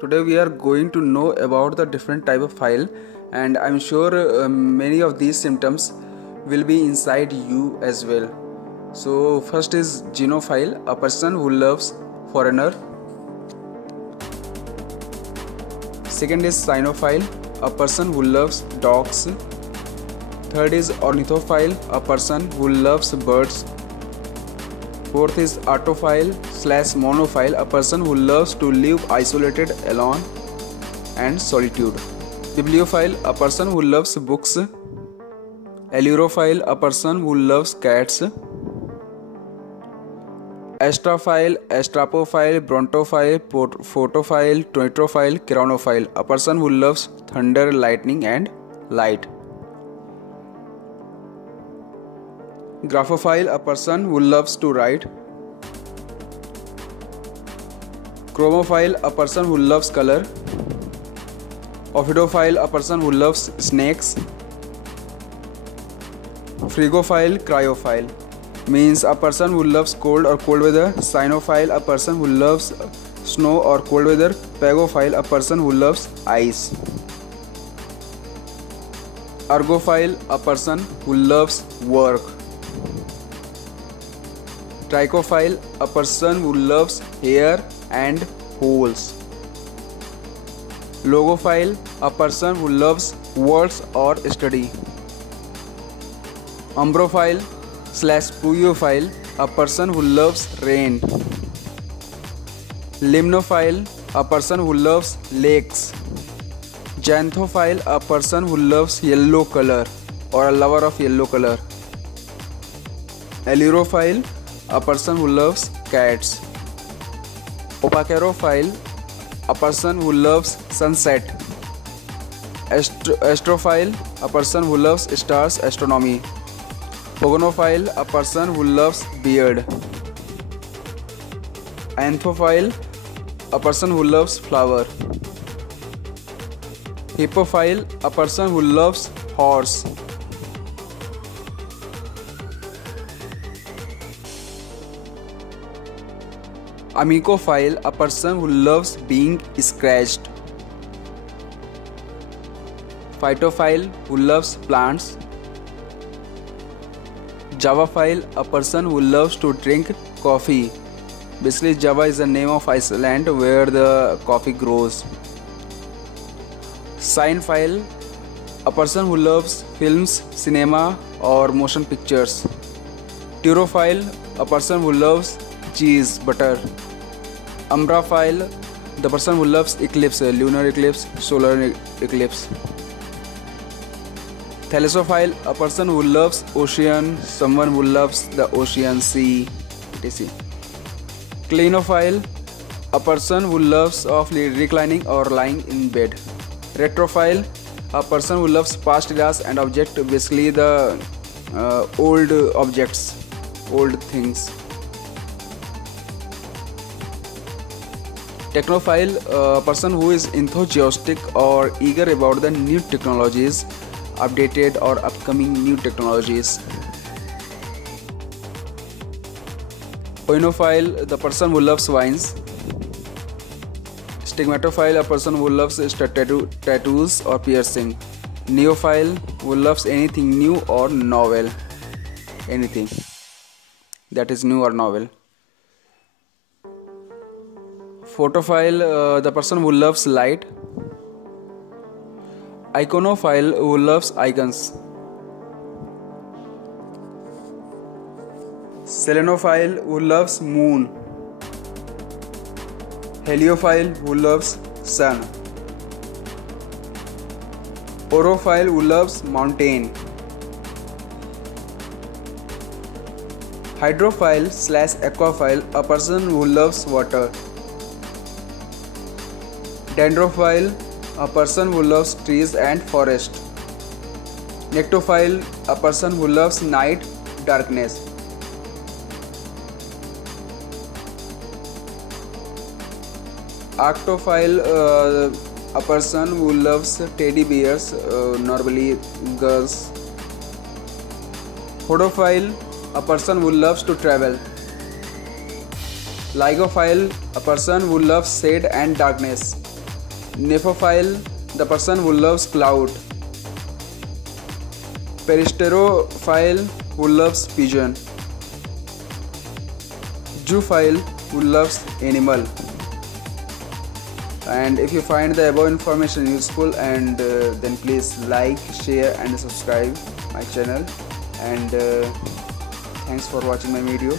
Today we are going to know about the different type of file, and I'm sure many of these symptoms will be inside you as well. So first is genophile, a person who loves foreigner. Second is cynophile, a person who loves dogs. Third is ornithophile, a person who loves birds. Fourth is autophile/monophile, a person who loves to live isolated, alone, and solitude. Bibliophile, a person who loves books. Allurophile, a person who loves cats. Astrophile, astrapophile, brontophile, photophile, teutrophile, chronophile, a person who loves thunder, lightning, and light. Graphophile, a person who loves to write. Chromophile, a person who loves color. Ophidophile, a person who loves snakes. Frigophile, cryophile, means a person who loves cold or cold weather. Cynophile, a person who loves snow or cold weather. Pagophile, a person who loves ice. Ergophile, a person who loves work. Trichophile, a person who loves hair and holes. Logophile, a person who loves words or study. Umbrophile/pluviophile, a person who loves rain. Limnophile, a person who loves lakes. Xanthophile, a person who loves yellow color or a lover of yellow color. Allurophile, a person who loves cats. Opacarophile, a person who loves sunset. Astrophile, a person who loves stars, astronomy. Pogonophile, a person who loves beard. Anthophile, a person who loves flower. Hippophile, a person who loves horse. Amicophile, a person who loves being scratched. Phytophile, who loves plants. Javaphile, a person who loves to drink coffee. Basically, Java is the name of Iceland where the coffee grows. Cinephile, a person who loves films, cinema, or motion pictures. Turophile, a person who loves cheese, butter. Umbraphile, the person who loves eclipse, lunar eclipse, solar eclipse. Thalassophile, a person who loves ocean, someone who loves the ocean, sea, etc. Clinophile, a person who loves of reclining or lying in bed. Retrophile, a person who loves past eras and object, basically the old objects, old things. Technophile, a person who is enthusiastic or eager about the new technologies, updated or upcoming new technologies. Oenophile, the person who loves wines. Stigmatophile, a person who loves tattoos or piercing. Neophile, who loves anything new or novel. Anything that is new or novel. Photophile, the person who loves light. Iconophile, who loves icons. Selenophile, who loves moon. Heliophile, who loves sun. Orophile, who loves mountain. Hydrophile/aquaphile, a person who loves water. Dendrophile, a person who loves trees and forest. Nectophile, a person who loves night, darkness. Arctophile, a person who loves teddy bears, normally girls. Hodophile, a person who loves to travel. Lygophile, a person who loves shade and darkness. Nephophile, the person who loves cloud. Peristerophile, who loves pigeon. Zoophile, who loves animal. And if you find the above information useful, and then please like, share and subscribe my channel. And thanks for watching my video.